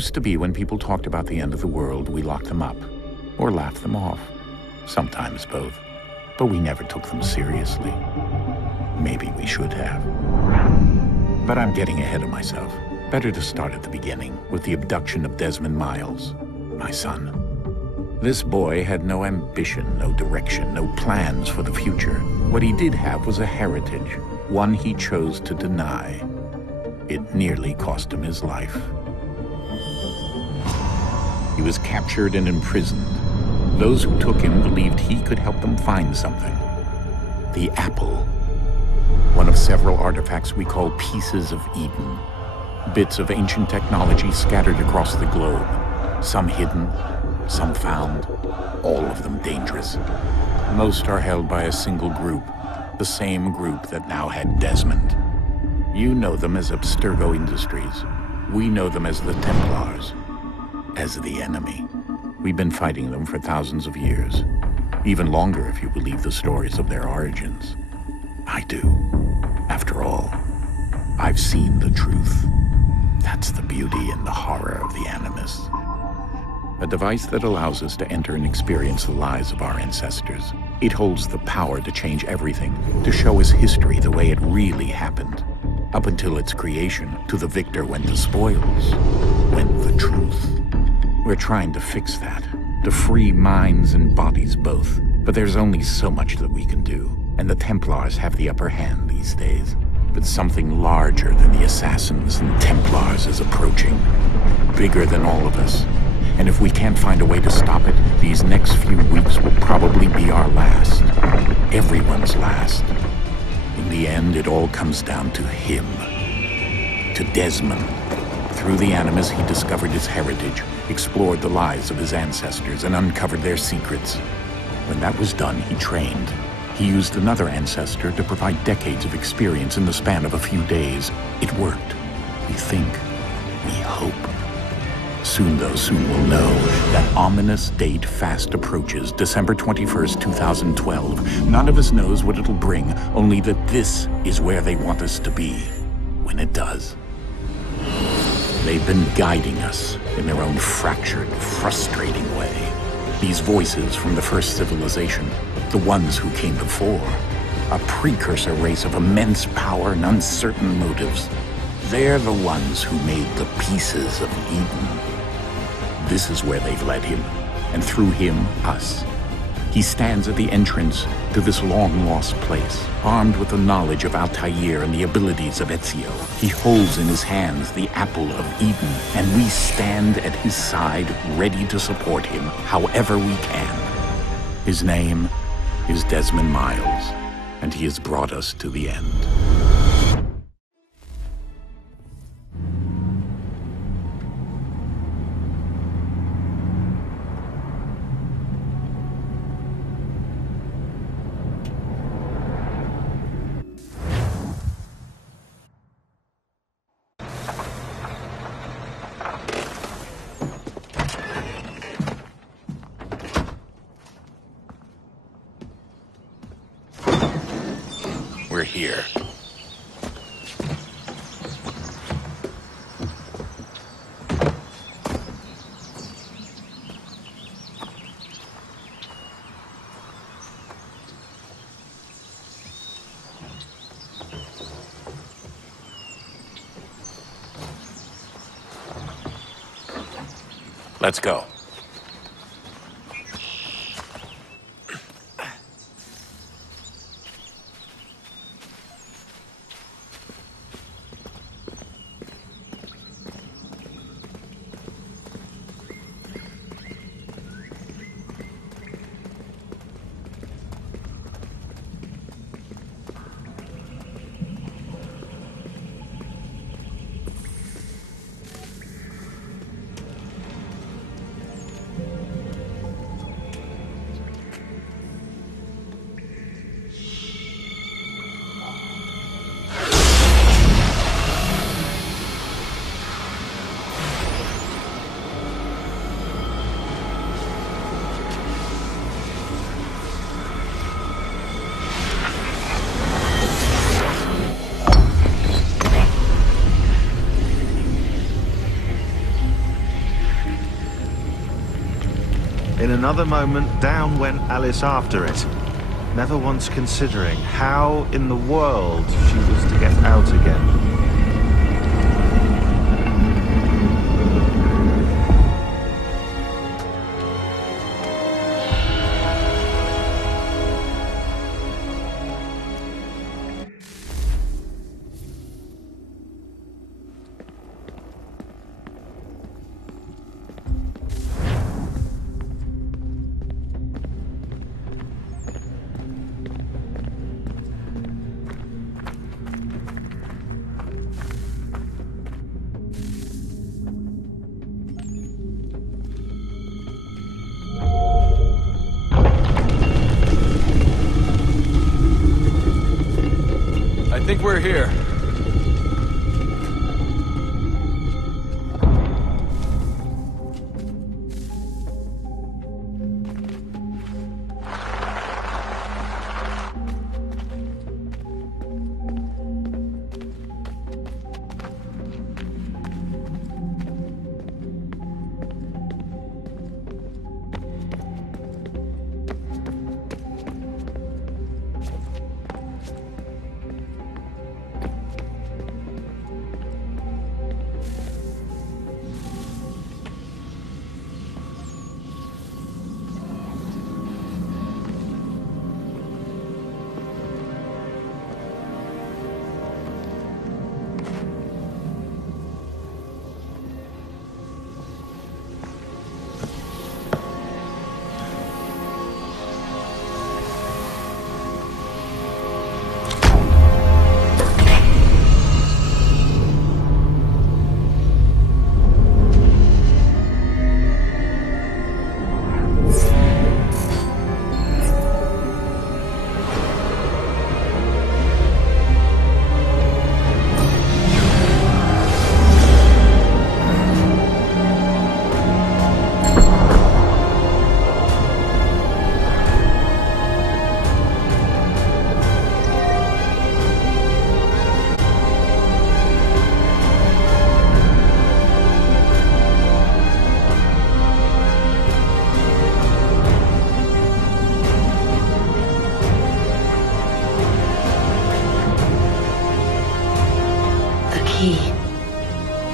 used to be when people talked about the end of the world, we locked them up, or laughed them off. Sometimes both. But we never took them seriously. Maybe we should have. But I'm getting ahead of myself. Better to start at the beginning, with the abduction of Desmond Miles, my son. This boy had no ambition, no direction, no plans for the future. What he did have was a heritage, one he chose to deny. It nearly cost him his life. He was captured and imprisoned. Those who took him believed he could help them find something. The apple. One of several artifacts we call pieces of Eden. Bits of ancient technology scattered across the globe. Some hidden, some found, all of them dangerous. Most are held by a single group, the same group that now had Desmond. You know them as Abstergo Industries. We know them as the Templars, as the enemy. We've been fighting them for thousands of years, even longer if you believe the stories of their origins. I do. After all, I've seen the truth. That's the beauty and the horror of the Animus. A device that allows us to enter and experience the lives of our ancestors. It holds the power to change everything, to show us history the way it really happened. Up until its creation, to the victor went the spoils, went the truth. We're trying to fix that, to free minds and bodies both. But there's only so much that we can do, and the Templars have the upper hand these days. But something larger than the Assassins and Templars is approaching, bigger than all of us. And if we can't find a way to stop it, these next few weeks will probably be our last. Everyone's last. In the end, it all comes down to him. To Desmond. Through the Animus, he discovered his heritage, explored the lives of his ancestors, and uncovered their secrets. When that was done, he trained. He used another ancestor to provide decades of experience in the span of a few days. It worked. We think. We hope. Soon, though, soon we'll know. That ominous date fast approaches, December 21st, 2012. None of us knows what it'll bring, only that this is where they want us to be, when it does. They've been guiding us in their own fractured, frustrating way. These voices from the first civilization, the ones who came before, a precursor race of immense power and uncertain motives. They're the ones who made the pieces of Eden. This is where they've led him, and through him, us. He stands at the entrance to this long-lost place, armed with the knowledge of Altair and the abilities of Ezio. He holds in his hands the apple of Eden, and we stand at his side, ready to support him however we can. His name is Desmond Miles, and he has brought us to the end. We're here. Let's go. another moment, down went Alice after it, never once considering how in the world she was to get out again. I think we're here.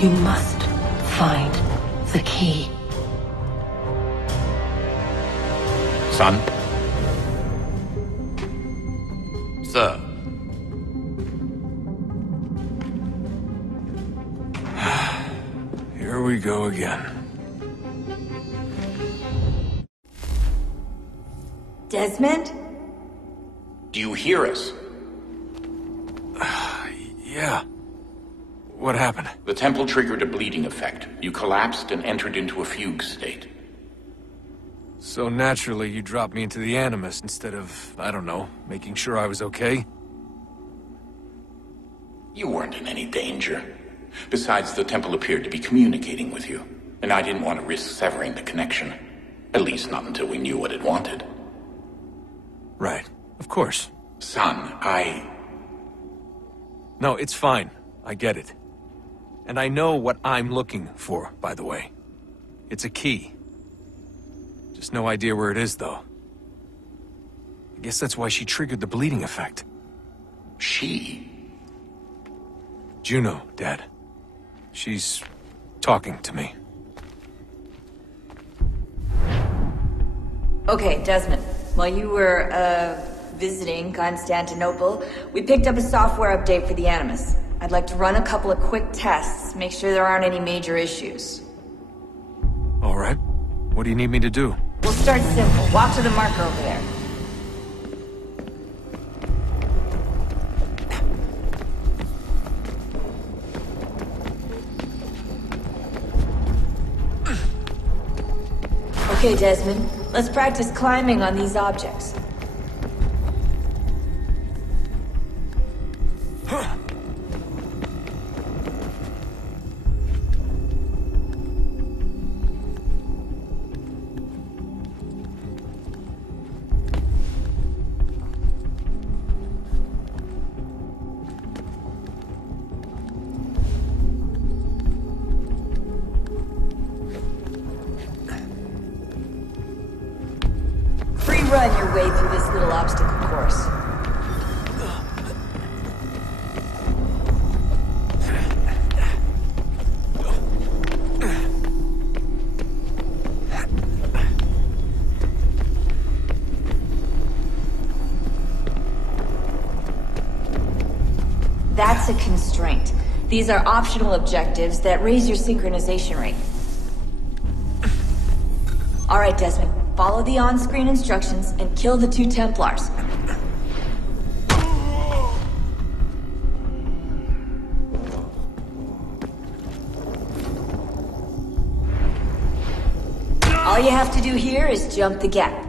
You must find the key. Son? Sir. Here we go again. Desmond? Do you hear us? Yeah. What happened? The temple triggered a bleeding effect. You collapsed and entered into a fugue state. So naturally, you dropped me into the Animus instead of, I don't know, making sure I was okay? You weren't in any danger. Besides, the temple appeared to be communicating with you, and I didn't want to risk severing the connection. At least not until we knew what it wanted. Right. Of course. Son, No, it's fine. I get it. And I know what I'm looking for, by the way. It's a key. Just no idea where it is, though. I guess that's why she triggered the bleeding effect. She? Juno, Dad. She's talking to me. Okay, Desmond. While you were, visiting Constantinople, we picked up a software update for the Animus. I'd like to run a couple of quick tests, make sure there aren't any major issues. All right. What do you need me to do? We'll start simple. Walk to the marker over there. Okay, Desmond. Let's practice climbing on these objects. run your way through this little obstacle course. That's a constraint. These are optional objectives that raise your synchronization rate. Alright, Desmond. Follow the on-screen instructions and kill the 2 Templars. All you have to do here is jump the gap.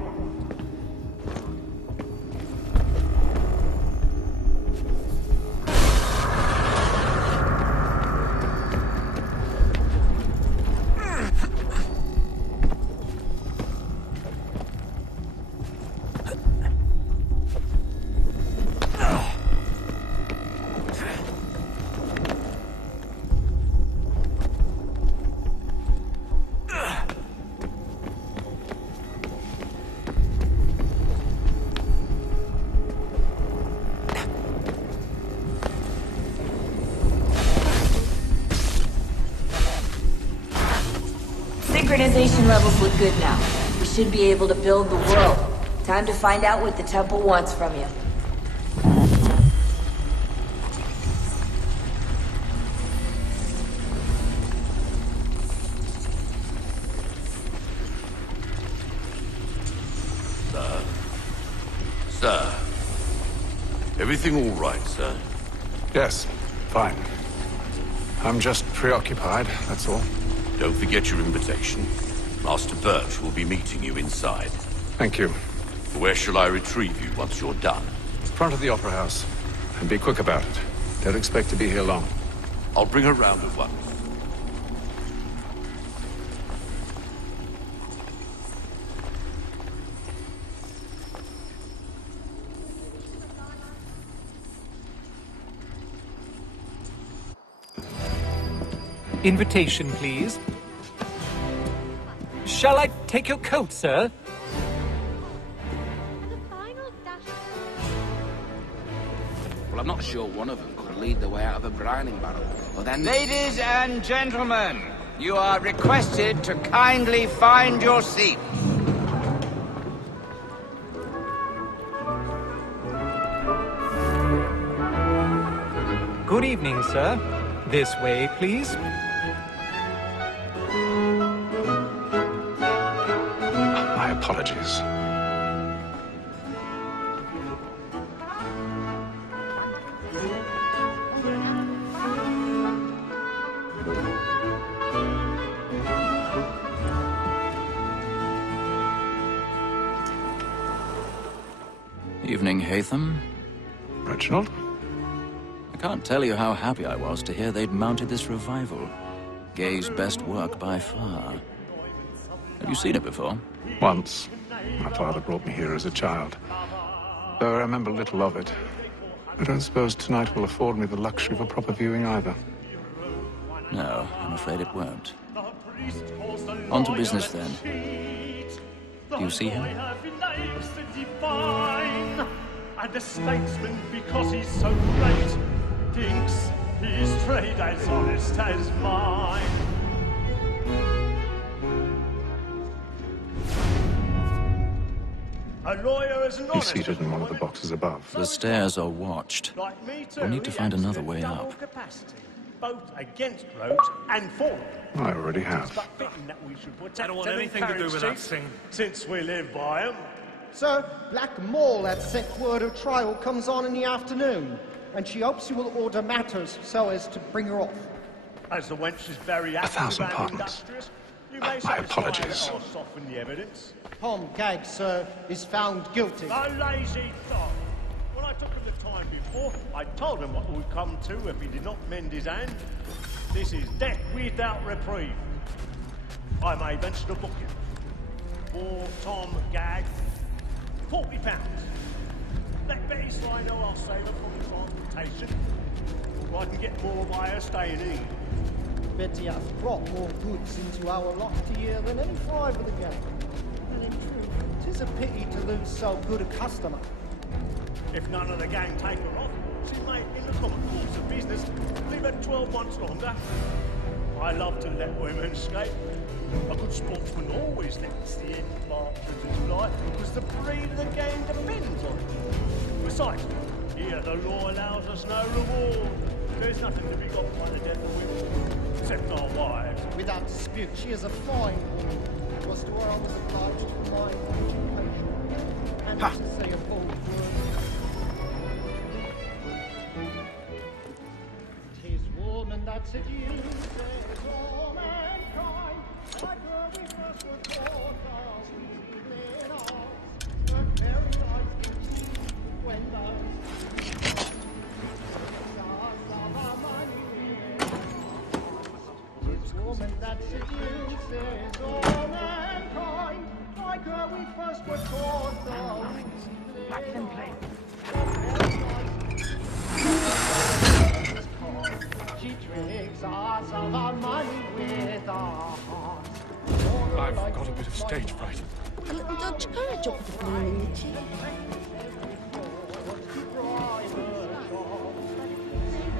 Synchronization levels look good now. We should be able to build the world. Time to find out what the temple wants from you. Sir. Everything all right, sir? Yes, fine. I'm just preoccupied, that's all. Don't forget your invitation. Master Birch will be meeting you inside. Thank you. Where shall I retrieve you once you're done? Front of the Opera House. And be quick about it. Don't expect to be here long. I'll bring her round at once. Invitation, please. Shall I take your coat, sir? Well, I'm not sure one of them could lead the way out of a brining barrel. But then... Ladies and gentlemen, you are requested to kindly find your seat. Good evening, sir. This way, please. My apologies. Evening, Hatham. Reginald? I can't tell you how happy I was to hear they'd mounted this revival. Gay's best work by far. Have you seen it before? Once. My father brought me here as a child. Though I remember little of it. I don't suppose tonight will afford me the luxury of a proper viewing either. No, I'm afraid it won't. On to business, then. Do you see him? And the statesman, because he's so great, thinks his trade as honest as mine. A lawyer is an He's seated in one of the boxes above. The stairs are watched. We'll need to find another way up. Both against roads and for them. I already have. I don't want anything to do with that thing, since we live by them. Sir, Black Mall had sent word her trial comes on in the afternoon, and she hopes you will order matters so as to bring her off. As the wench is very active 1,000 and pardons. industrious, you may My apologies. I'll soften the evidence. Tom Gagg, sir, is found guilty. A lazy thought. When I took him the time before, I told him what would come to if he did not mend his hand. This is death without reprieve. I may venture to book him. For Tom Gagg, £40. Let Betty Sly know I'll save her from the transportation. Or I can get more by her staying in. Betty hath brought more goods into our loft here than any five of the gang. And in truth, 'Tis a pity to lose so good a customer. If none of the gang take her off, she may, in the common course of business, leave her 12 months longer. I love to let women escape. A good sportsman always lets the end partners fly, because the breed of the game depends on it. Besides, here the law allows us no reward. There's nothing to be got by the death of women, except our wives. Without dispute, she is a fine woman. It was to her I was obliged to provide education, and to say a bold word. 'Tis woman that seduces all mankind, like her we first were taught of in arms, but very nice indeed when those woman that seduces all mankind, like her we first were taught those black and she tricks us of our money with our hearts. I've got a bit of stage fright. A little Dutch courage up with the balloon in the cheek.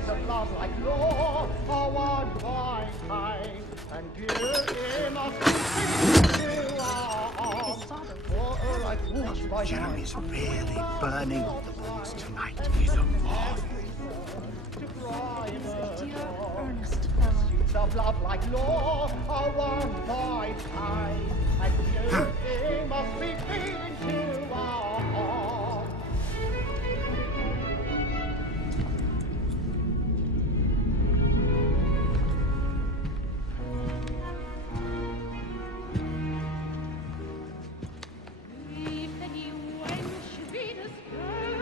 Of love like law are one by time, and beauty must be to our arms. For her like wash by Jeremy's really burning up the bones tonight. He's a marvel. Dear earnest fellow. Of love like law are one by time, and beauty must be feeding to our arms.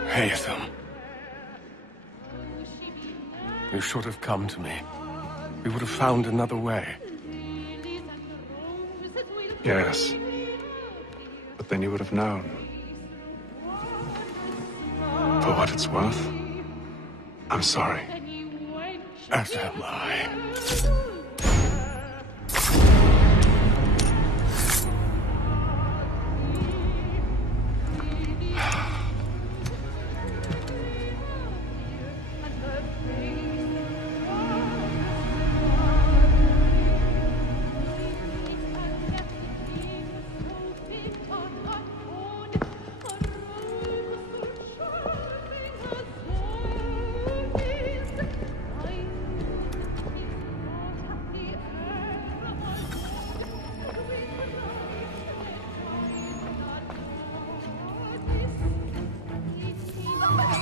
Hatham. You should have come to me. We would have found another way. Yes. But then you would have known. For what it's worth, I'm sorry. As am I.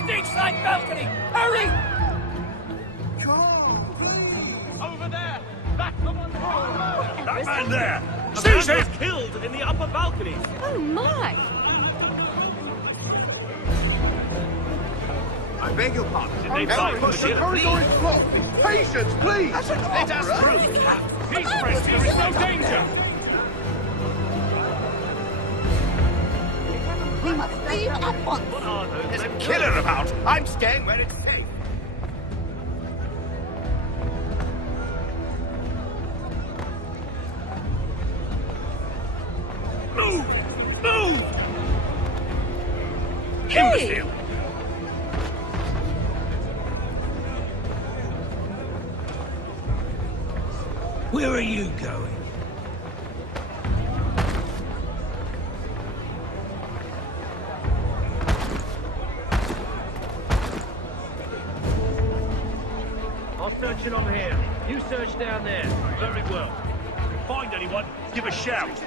Stage-side balcony! Hurry! Over there! Back the one! That man there! Caesar is killed in the upper balcony! Oh my! I beg your pardon. Did they fight for The corridor is blocked. Patience, please. Let us through, Cap. Peace, Press, there is no danger. We must leave at once. What are those? There's a killer about. I'm staying where it's safe. Move! Move! Hey! Imbecile! Where are you going? I'll search along here. You search down there. Very well. If you find anyone, give a shout. The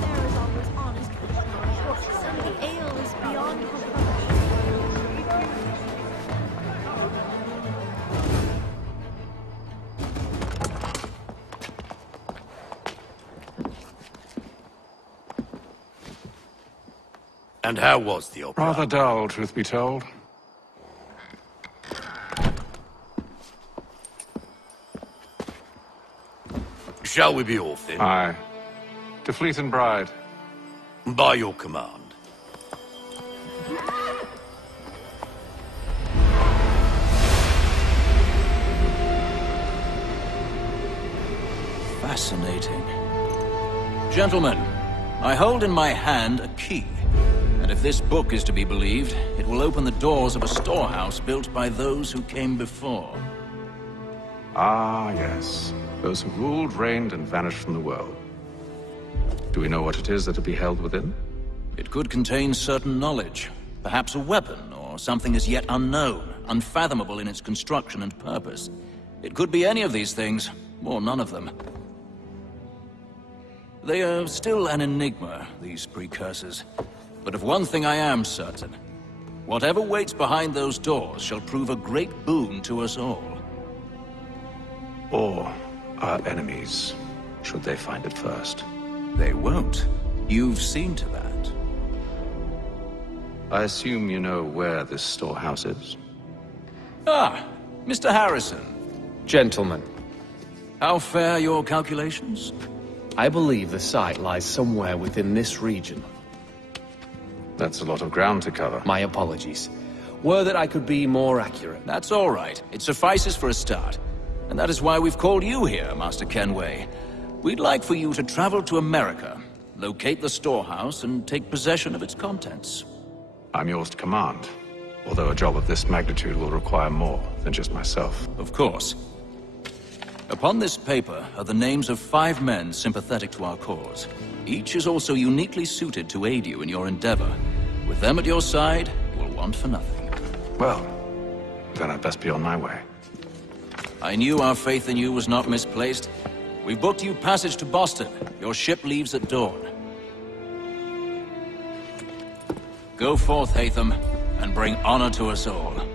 fare is always honest with the and the ale is beyond comprehension. And how was the opera? Rather dull, truth be told. Shall we be off then? Aye. To Fleet and Bride. By your command. Fascinating. Gentlemen, I hold in my hand a key. And if this book is to be believed, it will open the doors of a storehouse built by those who came before. Ah, yes. Those who ruled, reigned, and vanished from the world. Do we know what it is that will be held within? It could contain certain knowledge. Perhaps a weapon, or something as yet unknown, unfathomable in its construction and purpose. It could be any of these things, or none of them. They are still an enigma, these precursors. But of one thing I am certain. Whatever waits behind those doors shall prove a great boon to us all. Or our enemies, should they find it first. They won't. You've seen to that. I assume you know where this storehouse is? Ah, Mr. Harrison. Gentlemen. How fare your calculations? I believe the site lies somewhere within this region. That's a lot of ground to cover. My apologies. Were that I could be more accurate. That's all right. It suffices for a start. And that is why we've called you here, Master Kenway. We'd like for you to travel to America, locate the storehouse, and take possession of its contents. I'm yours to command, although a job of this magnitude will require more than just myself. Of course. Upon this paper are the names of 5 men sympathetic to our cause. Each is also uniquely suited to aid you in your endeavor. With them at your side, you will want for nothing. Well, then I'd best be on my way. I knew our faith in you was not misplaced. We've booked you passage to Boston. Your ship leaves at dawn. Go forth, Hatham, and bring honor to us all.